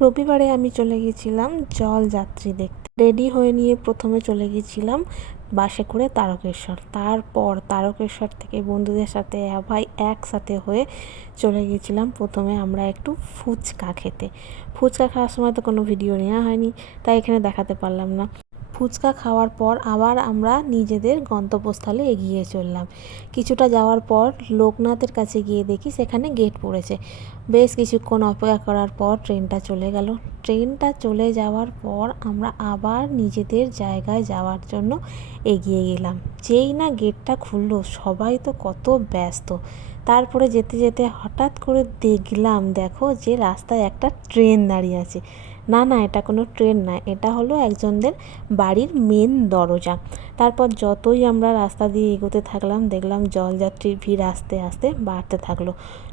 রবিবারে আমি চলে গেছিলাম জলযাত্রী দেখতে। রেডি হয়ে নিয়ে প্রথমে চলে গেছিলাম বাসে করে তারকেশ্বর। তারপর তারকেশ্বর থেকে বন্ধুদের সাথে ভাই একসাথে হয়ে চলে গেছিলাম। প্রথমে আমরা একটু ফুচকা খেতে। ফুচকা খাওয়ার সময় তো কোনো ভিডিও নেওয়া হয়নি, তাই এখানে দেখাতে পারলাম না। ফুচকা খাওয়ার পর আবার আমরা নিজেদের গন্তব্যস্থলে এগিয়ে চললাম। কিছুটা যাওয়ার পর লোকনাথের কাছে গিয়ে দেখি সেখানে গেট পড়েছে। বেশ কিছুক্ষণ অপেক্ষা করার পর ট্রেনটা চলে গেল। ট্রেনটা চলে যাওয়ার পর আমরা আবার নিজেদের জায়গায় যাওয়ার জন্য এগিয়ে গেলাম। যেই না গেটটা খুললো, সবাই তো কত ব্যস্ত। তারপরে যেতে যেতে হঠাৎ করে দেখলাম, দেখো যে রাস্তায় একটা ট্রেন দাঁড়িয়ে আছে। না না, এটা কোনো ট্রেন না, এটা হলো একজনদের বাড়ির মেন দরজা। তারপর যতই আমরা রাস্তা দিয়ে এগোতে থাকলাম, দেখলাম জলযাত্রীর ভিড় আস্তে আস্তে বাড়তে থাকল।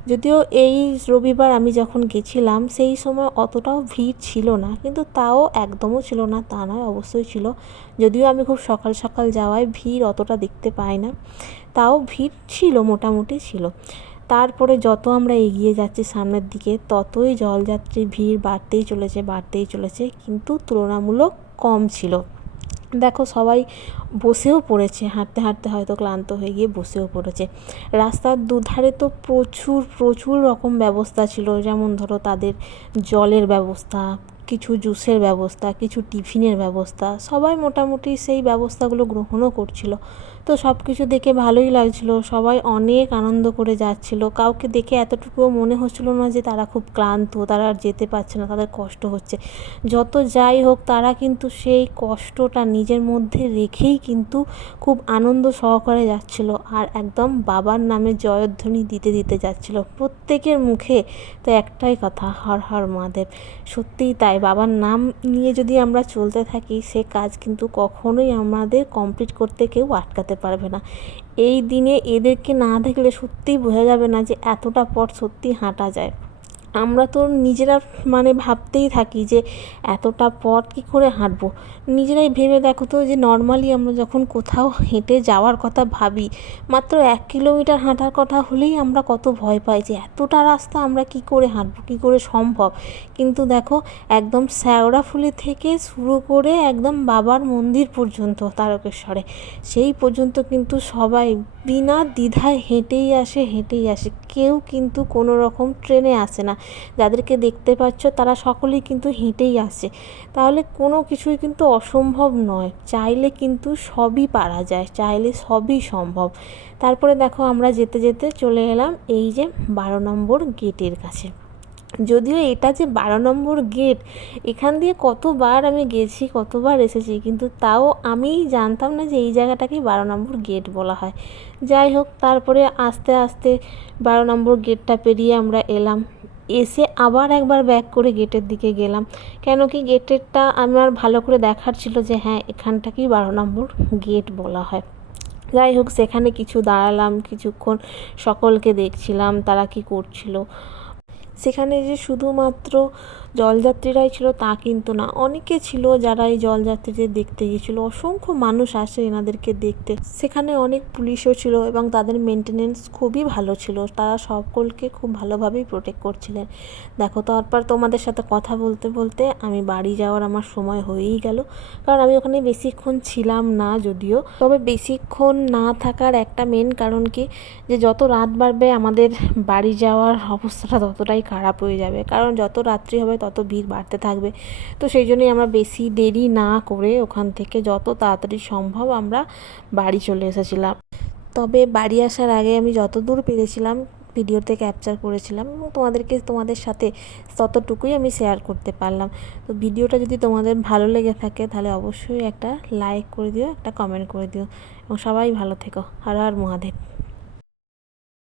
যদিও এই রবিবার আমি যখন গেছিলাম, সেই সময় অতটাও ভিড় ছিল না, কিন্তু তাও একদমও ছিল না, তা নয়, অবশ্যই ছিল। যদিও আমি খুব সকাল সকাল যাওয়ায় ভিড় অতটা দেখতে পাই না, তাও ভিড় ছিল, মোটামুটি ছিল। তারপরে যত আমরা এগিয়ে যাচ্ছি সামনের দিকে, ততই জলযাত্রীর ভিড় বাড়তেই চলেছে বাড়তেই চলেছে, কিন্তু তুলনামূলক কম ছিল। দেখো, সবাই বসেও পড়েছে, হাঁটতে হাঁটতে হয়তো ক্লান্ত হয়ে গিয়ে বসেও পড়েছে। রাস্তার দুধারে তো প্রচুর প্রচুর রকম ব্যবস্থা ছিল, যেমন ধরো তাদের জলের ব্যবস্থা কিছু জুসের ব্যবস্থা, কিছু টিফিনের ব্যবস্থা, সবাই মোটামুটি সেই ব্যবস্থাগুলো গ্রহণও করছিল। তো সব কিছু দেখে ভালোই লাগছিল, সবাই অনেক আনন্দ করে যাচ্ছিল। কাউকে দেখে এতটুকুও মনে হচ্ছিল না যে তারা খুব ক্লান্ত, তারা আর যেতে পারছে না, তাদের কষ্ট হচ্ছে। যত যাই হোক, তারা কিন্তু সেই কষ্টটা নিজের মধ্যে রেখেই কিন্তু খুব আনন্দ সহকারে যাচ্ছিল আর একদম বাবার নামে জয়ধ্বনি দিতে দিতে যাচ্ছিল। প্রত্যেকের মুখে তো একটাই কথা, হর হর, মহাদেব। সত্যিই তাই। বাবার নাম নিয়ে যদি আমরা চলতে থাকি, সে কাজ কিন্তু কখনোই আমাদের কমপ্লিট করতে কেউ আটকাতে পারবে না। এই দিনে এদেরকে না দেখলে সত্যিই বোঝা যাবে না যে এতটা পথ সত্যি হাঁটা যায়। আমরা তো নিজেরা মানে ভাবতেই থাকি যে এতটা পথ কী করে হাঁটবো। নিজেরাই ভেবে দেখো তো যে নর্মালি আমরা যখন কোথাও হেঁটে যাওয়ার কথা ভাবি, মাত্র এক কিলোমিটার হাঁটার কথা হলেই আমরা কত ভয় পাই যে এতটা রাস্তা আমরা কী করে হাঁটবো, কী করে সম্ভব? কিন্তু দেখো একদম শ্যাওড়াফুলি থেকে শুরু করে একদম বাবার মন্দির পর্যন্ত তারকেশ্বরে, সেই পর্যন্ত কিন্তু সবাই বিনা দ্বিধায় হেঁটেই আসে হেঁটেই আসে। কেউ কিন্তু কোনো রকম ট্রেনে আসে না। যাদেরকে দেখতে পাচ্ছ, তারা সকলেই কিন্তু হেঁটেই আসে তাহলে কোনো কিছুই কিন্তু অসম্ভব নয়। চাইলে কিন্তু সবই পারা যায়, চাইলে সবই সম্ভব। তারপরে দেখো আমরা যেতে যেতে চলে এলাম এই যে বারো নম্বর গেটের কাছে। যদিও এটা যে বারো নম্বর গেট, এখান দিয়ে কতবার আমি গেছি, কতবার এসেছি, কিন্তু তাও আমি জানতাম না যে এই জায়গাটাকেই বারো নম্বর গেট বলা হয়। যাই হোক, তারপরে আস্তে আস্তে বারো নম্বর গেটটা পেরিয়ে আমরা এলাম। এসে আবার একবার ব্যাক করে গেটের দিকে গেলাম। কেন কি গেটেরটা আমার ভালো করে দেখার ছিল যে হ্যাঁ এখানটাকেই বারো নম্বর গেট বলা হয়। যাই হোক, সেখানে কিছু দাঁড়ালাম, কিছুক্ষণ সকলকে দেখছিলাম, তারা কি করছিল। সেখানে যে শুধুমাত্র জলযাত্রীরাই ছিল তা কিন্তু না। অনেকে ছিল যারা এই জলযাত্রীদের দেখতে গিয়েছিল। অসংখ্য মানুষ আসে এনাদেরকে দেখতে। সেখানে অনেক পুলিশও ছিল এবং তাদের মেনটেনেন্স খুবই ভালো ছিল। তারা সকলকে খুব ভালোভাবেই প্রোটেক্ট করছিলেন। দেখো, তারপর তোমাদের সাথে কথা বলতে বলতে আমি বাড়ি যাওয়ার আমার সময় হয়েই গেল। কারণ আমি ওখানে বেশিক্ষণ ছিলাম না যদিও। তবে বেশিক্ষণ না থাকার একটা মেন কারণ কি? যে যত রাত বাড়বে আমাদের বাড়ি যাওয়ার অবস্থাটা ততটাই খারাপ হয়ে যাবে। কারণ যত রাত্রি হবে, তত ভিড় বাড়তে থাকবে। তো সেই জন্যই আমরা বেশি দেরি না করে ওখান থেকে যত তাড়াতাড়ি সম্ভব আমরা বাড়ি চলে এসেছিলাম। তবে বাড়ি আসার আগে আমি যতদূর পেরেছিলাম, ভিডিওতে ক্যাপচার করেছিলাম এবং তোমাদেরকে তোমাদের সাথে ততটুকুই আমি শেয়ার করতে পারলাম। তো ভিডিওটা যদি তোমাদের ভালো লেগে থাকে, তাহলে অবশ্যই একটা লাইক করে দিও, একটা কমেন্ট করে দিও। এবং সবাই ভালো থেকো। হর হর মহাদেব।